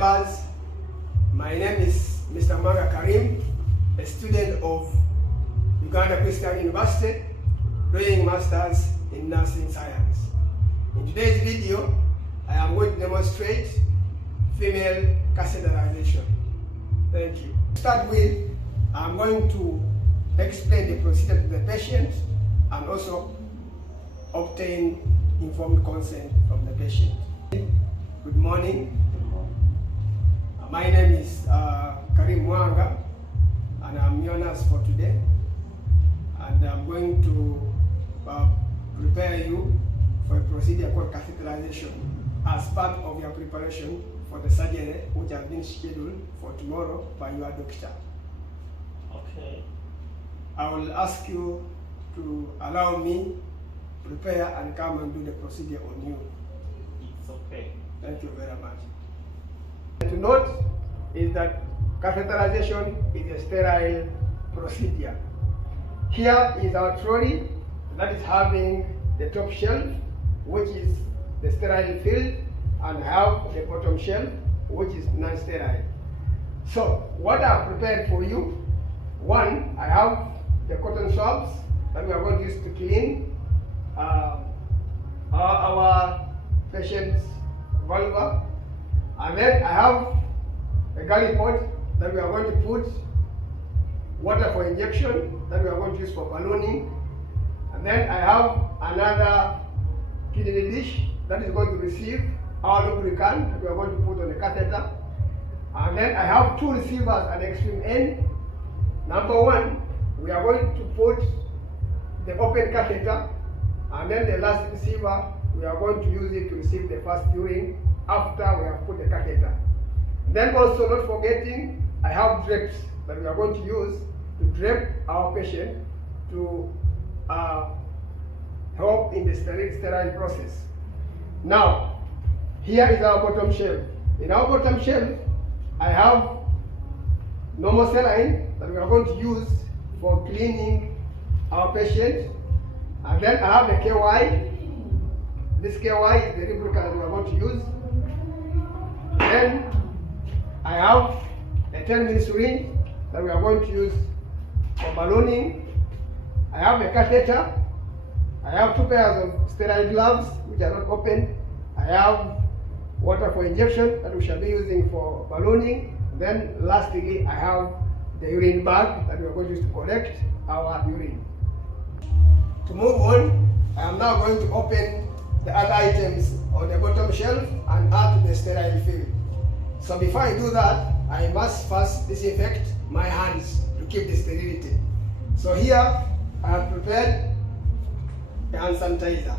members, my name is Mr. Mwanga Karim, a student of Uganda Christian University, doing Masters in Nursing Science. In today's video, I am going to demonstrate female catheterization. Thank you. To start with, I'm going to explain the procedure to the patient and also obtain informed consent from the patient. Good morning. My name is Karim Mwanga, and I'm your nurse for today. And I'm going to prepare you for a procedure called catheterization as part of your preparation for the surgery which has been scheduled for tomorrow by your doctor. Okay. I will ask you to allow me prepare and come and do the procedure on you. It's okay. Thank you very much. To note is that catheterization is a sterile procedure. Here is our trolley that is having the top shelf, which is the sterile field, and have the bottom shelf, which is non-sterile. So what I have prepared for you, one, I have the cotton swabs that we are going to use to clean our patient's vulva, and then I have a galley pot that we are going to put water for injection that we are going to use for ballooning, and then I have another kidney dish that is going to receive our lubricant that we are going to put on the catheter, and then I have two receivers at the extreme end. Number one, we are going to put the open catheter, and then the last receiver, we are going to use it to receive the first urine after we have put the catheter. Then also, not forgetting, I have drapes that we are going to use to drape our patient to help in the sterile process. Now, here is our bottom shelf. In our bottom shelf, I have normal saline that we are going to use for cleaning our patient. And then I have the KY. This KY is the lubricant that we are going to use. Then I have a 10-minute syringe that we are going to use for ballooning. I have a catheter. I have 2 pairs of sterile gloves which are not open. I have water for injection that we shall be using for ballooning. Then lastly, I have the urine bag that we are going to use to collect our urine. To move on, I am now going to open the other items on the bottom shelf and add to the sterile field. So before I do that, I must first disinfect my hands to keep the sterility. So here I have prepared a hand sanitizer.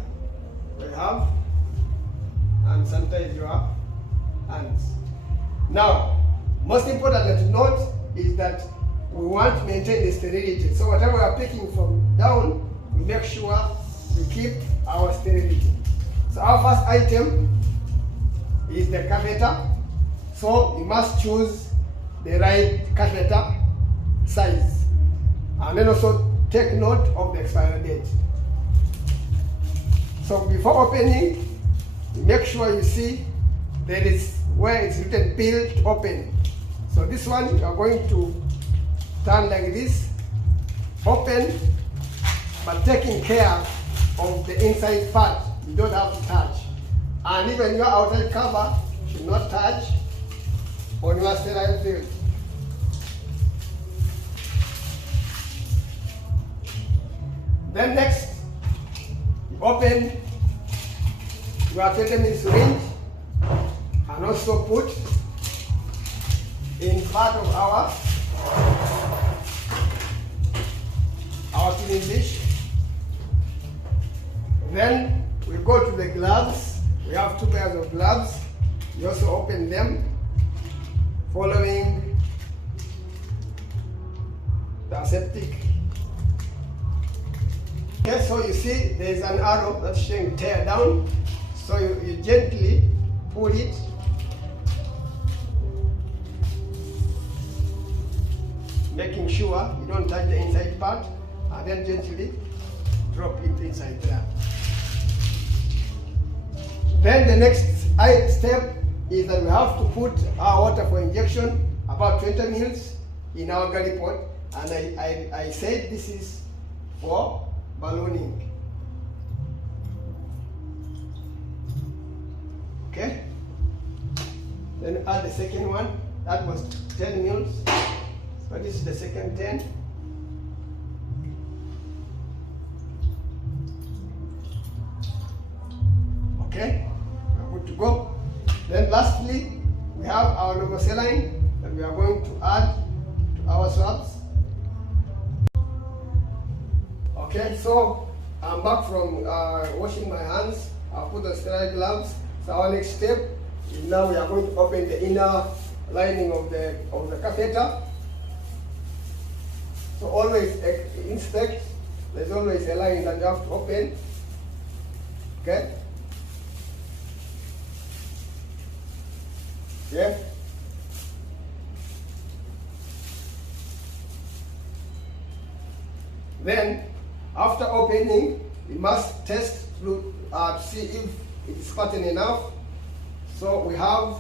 We have and sanitize your hands. Now, most important to note is that we want to maintain the sterility. So whatever we are picking from down, we make sure we keep our sterility. So our first item is the catheter. So you must choose the right catheter size. And then also take note of the expiry date. So before opening, make sure you see there is where it's written peel to open. So this one you are going to turn like this, open, but taking care of the inside part. You don't have to touch. And even your outside cover should not touch on your sterile field. Then next, you open your 20-minute syringe and also put in part of our cleaning dish. Then we go to the gloves. We have 2 pairs of gloves. You also open them following the aseptic. Okay, so you see there is an arrow that's showing tear down. So you gently pull it. Making sure you don't touch the inside part, and then gently drop it inside there. Then the next step is that we have to put our water for injection, about 20 mils, in our galley pot, and I said this is for ballooning. Okay? Then add the second one. That was 10 mils. So this is the second 10. Okay? We're good to go. Then lastly, we have our normal saline that we are going to add to our swabs. Okay, so I'm back from washing my hands. I'll put the sterile gloves. So our next step is now we are going to open the inner lining of the catheter. So always inspect. There's always a line that you have to open. Okay? Yeah? Then, after opening, we must test to see if it is patterned enough. So we have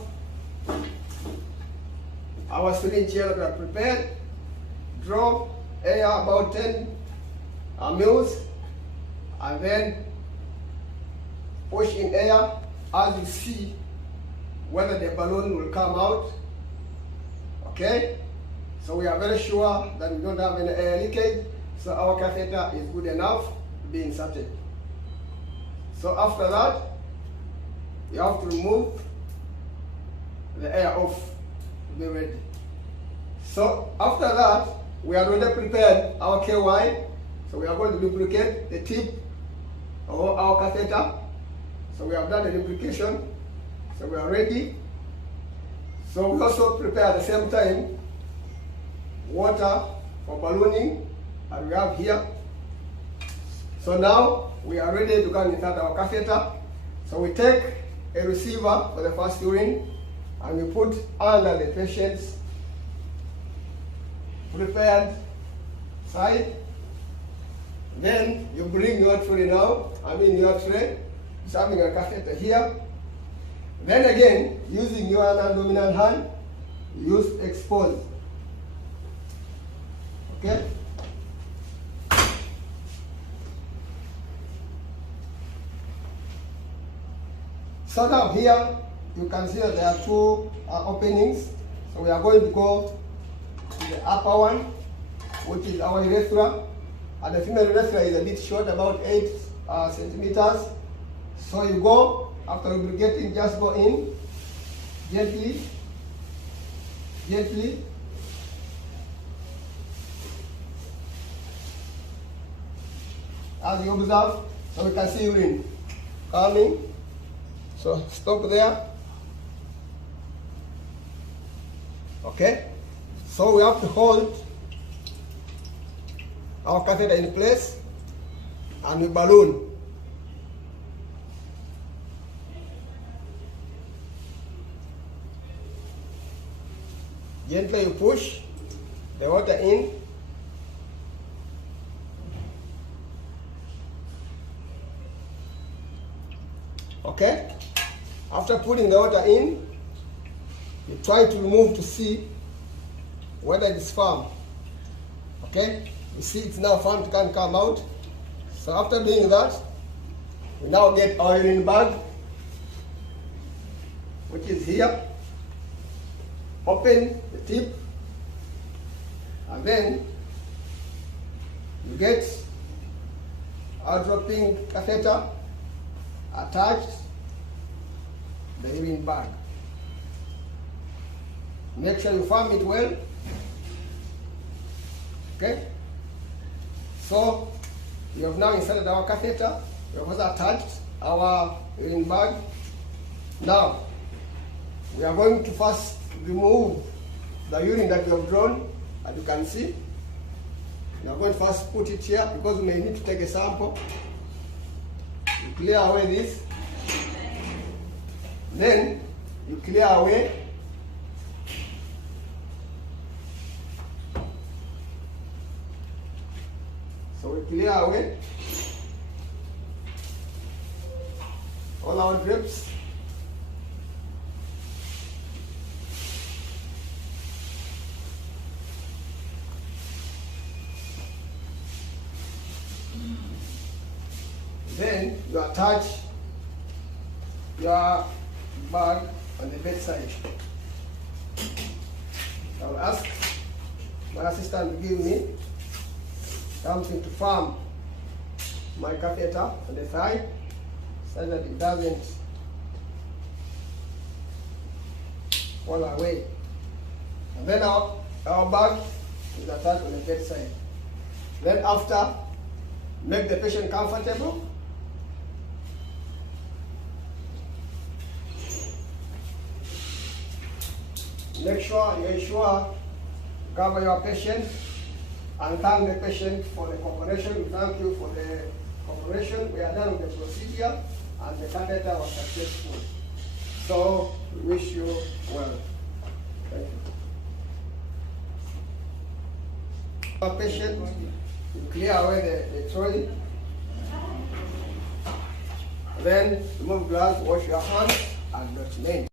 our syringe here that we have prepared. Draw air about 10 mils, and then push in air as you see whether the balloon will come out. Okay? So we are very sure that we don't have any air leakage, so our catheter is good enough to be inserted. So after that, you have to remove the air off to be ready. So after that, we are already prepared our KY. So we are going to lubricate the tip of our catheter. So we have done the lubrication. So we are ready. So we also prepare at the same time water for ballooning, and we have here. So now we are ready to go and insert our catheter. So we take a receiver for the first urine and we put under the patient's prepared side. Then you bring your tray now, your tray, it's having a catheter here. Then again, using your non-dominant hand, use expose. Okay? So now here, you can see that there are two openings. So we are going to go to the upper one, which is our urethra. And the female urethra is a bit short, about 8 centimeters. So you go, after lubricating, just go in, gently, gently. As you observe, so we can see urine coming. So stop there. Okay. So we have to hold our catheter in place and we balloon. Gently you push the water in. Okay? After putting the water in, you try to remove to see whether it is firm. Okay? You see it's now firm, it can't come out. So after doing that, we now get our urine bag, which is here. Open the tip, and then you get our dropping catheter attached the urine bag. Make sure you firm it well. Okay? So we have now inserted our catheter. We have also attached our urine bag. Now we are going to first remove the urine that we have drawn, as you can see. We are going to first put it here because we may need to take a sample. You clear away this. Then you clear away so we clear away all our drips. Then you attach your bag on the bedside. I will ask my assistant to give me something to firm my catheter on the side so that it doesn't fall away. And then our bag is attached on the bedside. Then after, make the patient comfortable. Make sure you ensure cover your patient and thank the patient for the cooperation. We thank you for the cooperation. We are done with the procedure and the catheter was successful. So we wish you well. Thank you. Our patient, you clear away the trolley. Then remove gloves, wash your hands and not name.